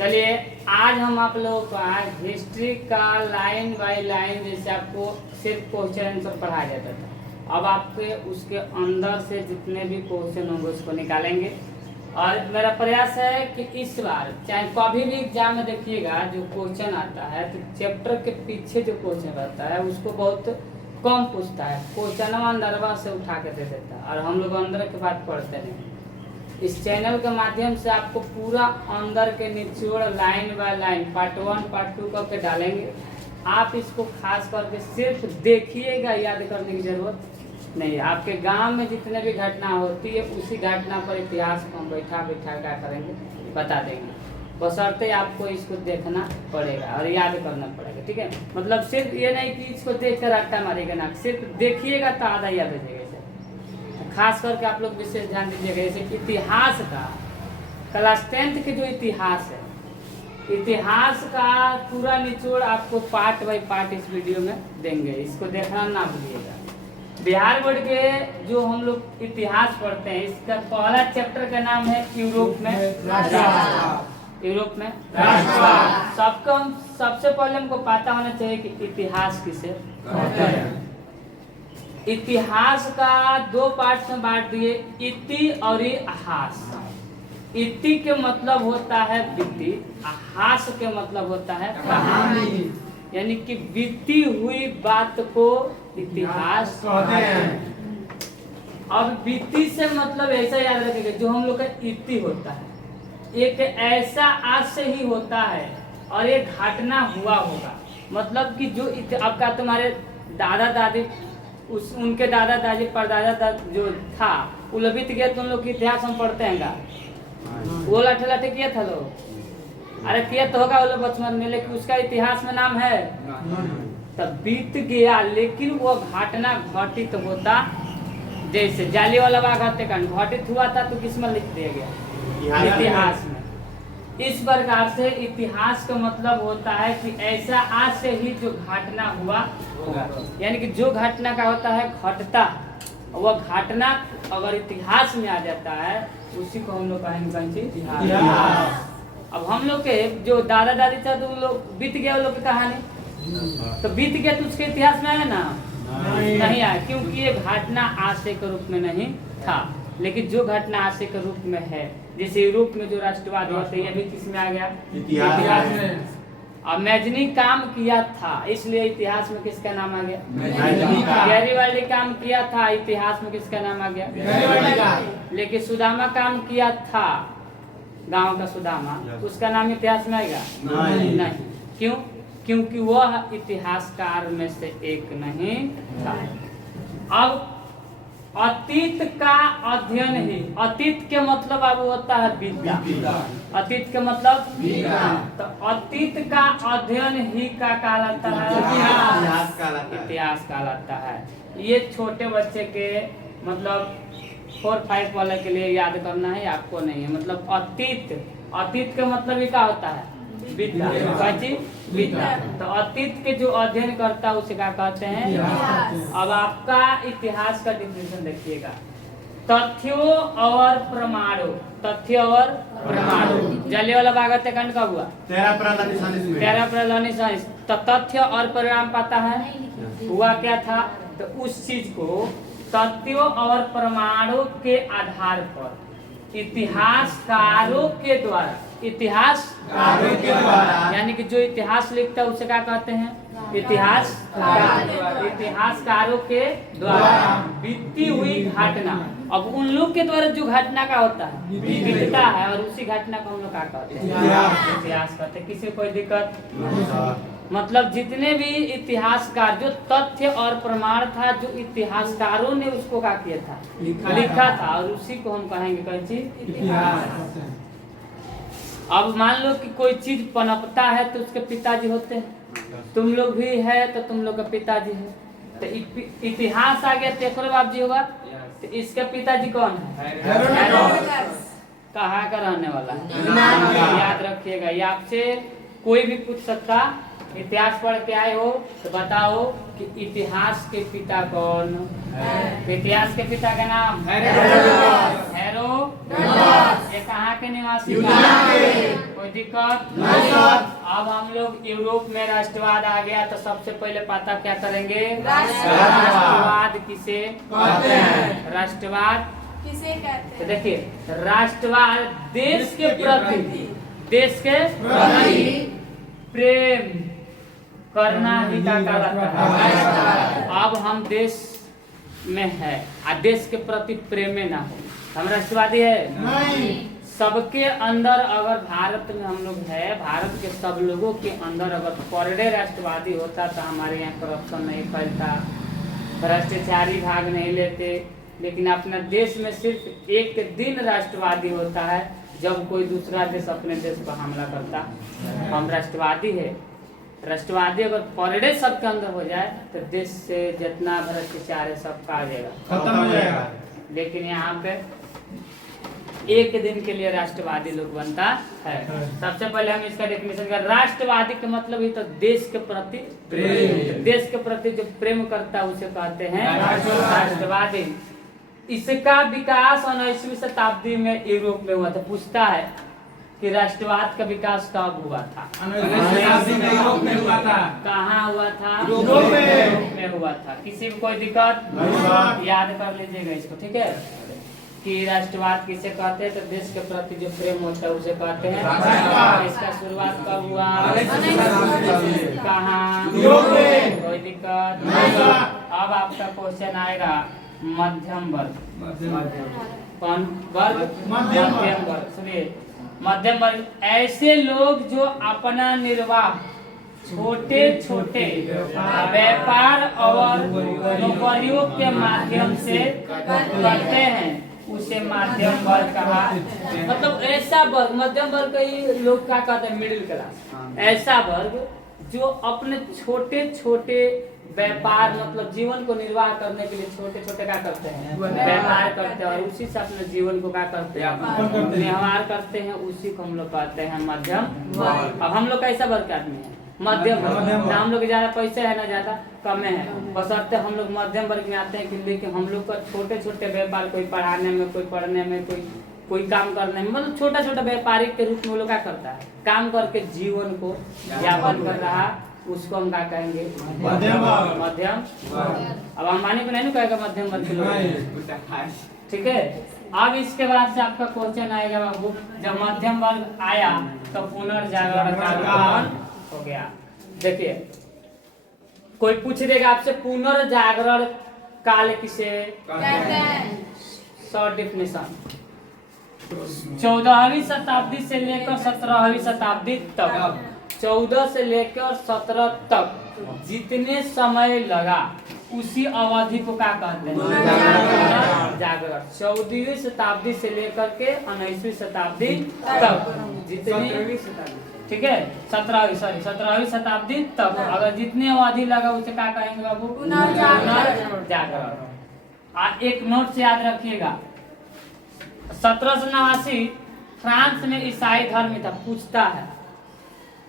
चलिए आज हम आप लोगों को हिस्ट्री का लाइन बाय लाइन जैसे आपको सिर्फ क्वेश्चन आंसर पढ़ाया जाता था, अब आपके उसके अंदर से जितने भी क्वेश्चन होंगे उसको निकालेंगे। और मेरा प्रयास है कि इस बार चाहे कभी भी एग्जाम में देखिएगा जो क्वेश्चन आता है तो चैप्टर के पीछे जो क्वेश्चन रहता है उसको बहुत कम पूछता है, क्वेश्चन अंदरवा से उठा के दे देता है और हम लोग अंदर के बात पढ़ते नहीं। इस चैनल के माध्यम से आपको पूरा अंदर के निचोड़ line by line part 1 part 2 करके डालेंगे। आप इसको खास करके सिर्फ देखिएगा, याद करने की जरूरत नहीं। आपके गांव में जितने भी घटना होती है उसी घटना पर इतिहास को हम बैठा क्या करेंगे बता देंगे, बशर्ते आपको इसको देखना पड़ेगा और याद करना पड़ेगा, ठीक है। मतलब सिर्फ ये नहीं कि इसको देख कर रट्टा मारेगा ना, सिर्फ देखिएगा तो आधा याद हो जाएगा। खास करके आप लोग विशेष ध्यान दीजिएगा, जैसे इतिहास का क्लास 10th के जो इतिहास है, इतिहास का पूरा निचोड़ आपको पार्ट बाय पार्ट इस वीडियो में देंगे, इसको देखना ना भूलिएगा। बिहार बोर्ड के जो हम लोग इतिहास पढ़ते हैं इसका पहला चैप्टर का नाम है यूरोप में यूरोप में सबको सबसे पहले हमको पता होना चाहिए कि इतिहास किसे कहते हैं। इतिहास का दो पार्ट में बांट दिए, इति और हास। इति के मतलब होता है बीती, हास के मतलब होता है कहानी, यानी कि बीती हुई बात को इतिहास कहते हैं। अब बीती से मतलब ऐसा याद रखिएगा, जो हम लोग का इति होता है एक ऐसा आज से ही होता है और एक घटना हुआ होगा, मतलब कि जो आपका तुम्हारे दादा दादी उनके दादा दादी परदादा जो था वो बीत गया, तुम लोग की इतिहास हम पढ़ते हैं वो लाठे लाठे किया था लोग, अरे किया तो होगा वो लोग बचपन में, लेकिन उसका इतिहास में नाम है तब बीत गया। लेकिन वो घटना घटित होता, जैसे जालियांवाला बाग हत्याकांड घटित हुआ था तो किसमें लिख दिया गया इतिहास में। इस प्रकार से इतिहास का मतलब होता है कि ऐसा आज से ही जो घटना हुआ होगा, यानी कि जो घटना का होता है घटता, वह घटना अगर इतिहास में आ जाता है उसी को हम लोग कहेंगे इतिहास। अब हम लोग के जो दादा दादी था तो लोग बीत गया, वो लोग की कहानी तो बीत गया तो उसके इतिहास में आया ना नहीं आया, क्योंकि ये घटना आशय के रूप में नहीं था। लेकिन जो घटना आशय के रूप में है, जैसे यूरोप में जो राष्ट्रवाद होते हैं, ये भी किसमें आ गया इतिहास में। अब मैजनी काम किया था इसलिए इतिहास में किसका नाम आ गया गैरीवाल्डी काम किया था, इतिहास में किसका नाम आ गया। लेकिन सुदामा काम किया था, गांव का सुदामा, उसका नाम इतिहास में आएगा नहीं। क्यों? क्योंकि वह इतिहासकार में से एक नहीं था। अब अतीत का अध्ययन ही, अतीत के मतलब अब होता है बीता, अतीत के मतलब तो अतीत का अध्ययन ही का कहलाता है इतिहास कहलाता है। ये छोटे बच्चे के मतलब 4-5 वाले के लिए याद करना है, आपको नहीं है। मतलब अतीत, अतीत का मतलब ही क्या होता है बीता, बीता। तो अतीत के जो अध्ययन करता है उसे क्या कहते हैं। अब आपका इतिहास का डिफिनेशन देखिएगा, तथ्यों और प्रमाणों, तथ्य और प्रमाणों। जालियांवाला बाग हत्याकांड कब हुआ 13 अप्रैल 1919। तो तथ्य और परिणाम पता है हुआ क्या था, तो उस चीज को तथ्यों और प्रमाणों के आधार पर इतिहासकारों के द्वारा, इतिहासकारों के द्वारा यानी कि जो इतिहास लिखता है उसे क्या कहते हैं इतिहासकार, इतिहासकारों के द्वारा बीती हुई घटना। अब उन लोग के द्वारा जो घटना का होता है बीतता है और उसी घटना को हम लोग क्या कहते हैं इतिहास कहते हैं। किसी कोई दिक्कत? मतलब जितने भी इतिहासकार, जो तथ्य और प्रमाण था जो इतिहासकारों ने उसको क्या किया था लिखा था और उसी को हम कहेंगे कौन चीज इतिहास। अब मान लो कि कोई चीज पनपता है तो उसके पिताजी होते हैं, तुम लोग भी है तो तुम लोग का पिताजी है, तो इतिहास आ गया तेखरो बाप जी होगा, तो इसके पिताजी कौन है कहाँ का रहने वाला है, याद रखिएगा। ये आपसे कोई भी पूछ सकता, इतिहास पढ़ के आए हो तो बताओ कि इतिहास के पिता कौन है। इतिहास के पिता का नाम हेरोडोटस। ये कहाँ के निवासी? कोई दिक्कत नहीं। अब हम लोग यूरोप में राष्ट्रवाद आ गया तो सबसे पहले पता क्या करेंगे? राष्ट्रवाद किसे कहते हैं? राष्ट्रवाद किसे कहते तो हैं? देखिए, राष्ट्रवाद देश के प्रति प्रेम करना ही का कहलाता है। अब हम देश में है और देश के प्रति प्रेम में ना हो, हम राष्ट्रवादी है? नहीं। सबके अंदर अगर भारत में हम लोग है, भारत के सब लोगों के अंदर अगर पर डे राष्ट्रवादी होता तो हमारे यहाँ करप्शन नहीं फैलता, भ्रष्टाचारी भाग नहीं लेते। लेकिन अपना देश में सिर्फ एक दिन राष्ट्रवादी होता है जब कोई दूसरा देश अपने देश पर हमला करता। हम राष्ट्रवादी है। राष्ट्रवादी अगर पर डे सबके अंदर हो जाए तो देश से जितना भ्रष्टाचार है सब आ जाएगा, खत्म हो जाएगा। लेकिन यहाँ पे एक दिन के लिए राष्ट्रवादी लोग बनता है। सबसे पहले हम इसका डेफिनेशन कर, राष्ट्रवादी का मतलब ही तो देश के प्रति प्रेम। देश के प्रति जो प्रेम करता है उसे कहते हैं राष्ट्रवादी। इसका विकास 19वीं शताब्दी में यूरोप में हुआ था। पूछता है कि राष्ट्रवाद का विकास कब हुआ था? यूरोप में हुआ था। कहाँ हुआ था? यूरोप में हुआ था। किसी को कोई दिक्कत? याद कर लीजिएगा इसको, ठीक है? कि राष्ट्रवाद किसे कहते हैं? तो देश के प्रति जो प्रेम होता है उसे कहते हैं राष्ट्रवाद। इसका शुरुआत कब हुआ? कहाँ? कोई दिक्कत? अब आपका क्वेश्चन आएगा मध्यम वर्ग। कौन वर्ग? मध्यम वर्ग। सुनिए, मध्यम वर्ग ऐसे लोग जो अपना निर्वाह छोटे छोटे व्यापार और नौकरियों के माध्यम से करते हैं, उसे मध्यम वर्ग कहा। मतलब ऐसा वर्ग, मध्यम वर्ग के लोग क्या कहते हैं? Middle class. ऐसा वर्ग जो अपने छोटे छोटे व्यापार, मतलब जीवन को निर्वाह करने के लिए छोटे छोटे क्या करते हैं? व्यापार करते हैं और उसी से अपने जीवन को क्या करते हैं? व्यवहार करते हैं। उसी को हम लोग कहते हैं मध्यम वर्ग। अब हम लोग कैसा वर्ग के आदमी है? मध्यम वर्ग। ना हम लोग ज्यादा पैसे है ना ज्यादा कम है, बशर्ते हम लोग मध्यम वर्ग में आते हैं। कि लेकिन हम लोग का छोटे छोटे व्यापार, कोई पढ़ाने में, कोई पढ़ने में, कोई काम करने में, मतलब छोटा छोटा व्यापारिक के रूप में वो लोग क्या करता है? काम करके जीवन को यापन कर रहा, उसको हम क्या कहेंगे? मध्यम। अब अंबानी को नहीं कहेगा मध्यम वर्ग के लोग, ठीक है? अब इसके बाद से आपका क्वेश्चन आएगा बाबू, जब मध्यम वर्ग आया तो पुनर्जागरण काल हो गया। देखिए, कोई पूछ देगा आपसे पुनर्जागरण काल किसे कहते हैं? शॉर्ट डेफिनेशन, 14वीं शताब्दी से लेकर 17वीं शताब्दी तक, 14 से लेकर 17 तक जितने समय लगा उसी अवधि को क्या कहते हैं? जागरण। 14वीं शताब्दी से लेकर के 19वीं शताब्दी तक जितने, ठीक है, 17वीं शताब्दी तक अगर जितने अवधि लगा उसे क्या कहेंगे बाबू? पुनर्जागरण। एक नोट से याद रखिएगा, 1789 फ्रांस में ईसाई धर्म था। पूछता है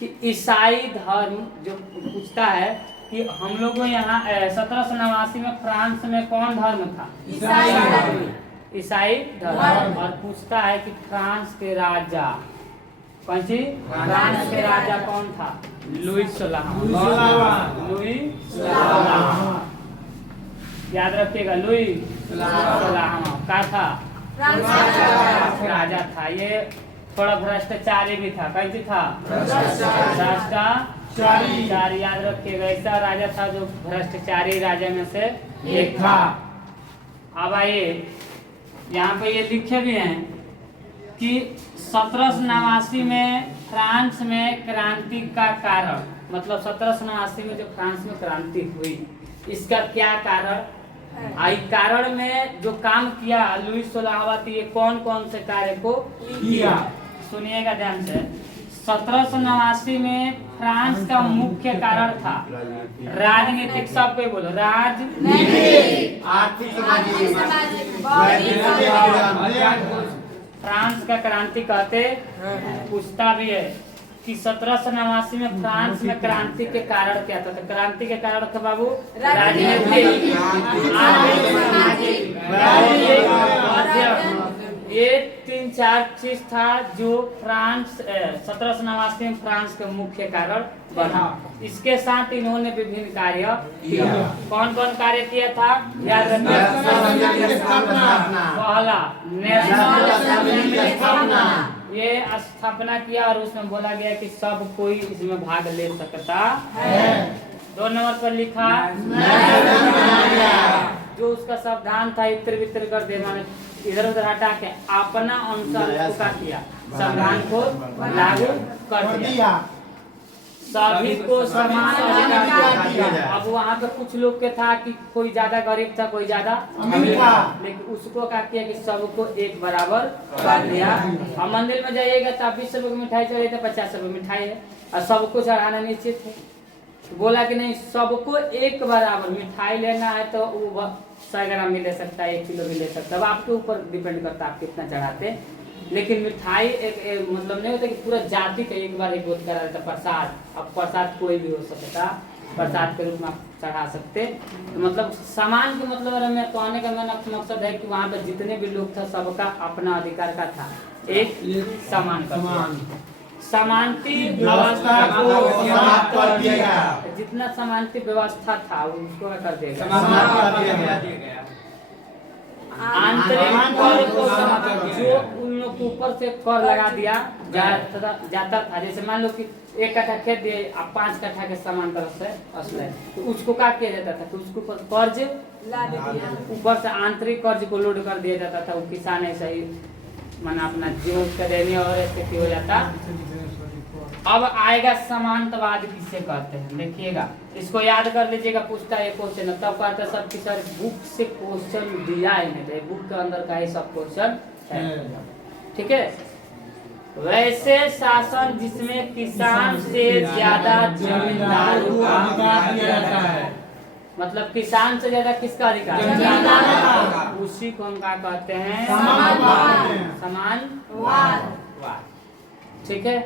कि ईसाई धर्म जो पूछता है कि हम लोगों यहाँ 1789 में फ्रांस में कौन धर्म था? ईसाई धर्म। और पूछता है कि फ्रांस के राजा कौन सी? फ्रांस के राजा कौन था? लुई 16। लुई 16 याद रखिएगा, लुई 16 का था? राजा था। ये थोड़ा भ्रष्टाचारी भी था। कैसी था? भ्रष्टाचारी। याद रखिएगा, ऐसा राजा था जो भ्रष्टाचारी राजा में से एक था। अब आइए, यहाँ पे ये लिखे भी हैं कि 1789 में फ्रांस में क्रांति का कारण, मतलब 1789 में जो फ्रांस में क्रांति हुई, इसका क्या कारण? आई कारण में जो काम किया लुई 16 ये कौन कौन से कार्य को किया? सुनिएगा ध्यान से। 1789 में फ्रांस का मुख्य कारण था राजनीतिक, सब पे बोलो, राजनीतिक, आर्थिक, फ्रांस का क्रांति कहते। पूछता भी है कि 1789 में फ्रांस में क्रांति के कारण क्या था? तो क्रांति के कारण था बाबू राजनीतिक, ये 3-4 चीज था जो फ्रांस 1789 में फ्रांस के मुख्य कारण बना। इसके साथ इन्होंने विभिन्न कार्य किया। कौन कौन कार्य किया था याद रखना। पहला नेशनल असेंबली की स्थापना, ये स्थापना किया और उसमें बोला गया कि सब कोई इसमें भाग ले सकता है। 2 नंबर पर लिखा जो उसका संविधान था इत्र वित्र कर दे, माने इधर उधर हटा के अपना अनुसार उसका किया, संविधान को लागू कर दिया, सभी को समान अधिकार दिया। अब वहाँ पे कुछ लोग के था कि कोई ज्यादा गरीब था कोई ज्यादा अमीर था, लेकिन उसको क्या किया कि सबको एक बराबर कर दिया। अब मंदिर में जाइएगा तो 20 रुपए की मिठाई चल रही है, 50 रुपए मिठाई है और सबको चढ़ाना निश्चित है। तो बोला कि नहीं, सबको एक बराबर मिठाई लेना है तो वो 100 ग्राम भी ले सकता है, 1 किलो भी ले सकता है, अब आपके ऊपर डिपेंड करता है आप कितना चढ़ाते। लेकिन मिठाई एक मतलब नहीं होता कि पूरा जाति का एक बार एक गोद करा देता। प्रसाद, अब प्रसाद कोई भी हो सकता, प्रसाद के रूप में आप चढ़ा सकते। तो मतलब सामान के मतलब मैं कहने का मेरा मकसद है कि वहाँ पे जितने भी लोग था सबका अपना अधिकार का था, एक समान का समानती व्यवस्था को समाप्त कर दिया गया। जितना समानती व्यवस्था था उसको कर दिया गया। आंतरिक कर को जो उन लोग के ऊपर से कर लगा दिया जाता था। जैसे मान लो कि 1 कट्ठा खेत दिए, आप 5 कट्ठा के समान तरफ से असले, तो उसको क्या किया जाता था कि उसके ऊपर कर्ज ऊपर से आंतरिक कर्ज को लोड कर दिया जाता था। वो किसान ऐसा ही माना अपना जो उसका देने और स्थिति हो जाता। अब आएगा समांतवाद किसे कहते हैं, देखिएगा इसको याद कर लीजिएगा, पूछता है क्वेश्चन तब कहते सब की सर बुक से क्वेश्चन दिया ही नहीं था, बुक के अंदर का ही सब क्वेश्चन है, ठीक है। वैसे शासन जिसमें किसान से ज्यादा जमींदारों का अधिकार रहता है, मतलब किसान से ज्यादा किसका अधिकार, उसी को हम क्या कहते हैं समानवाद, ठीक है।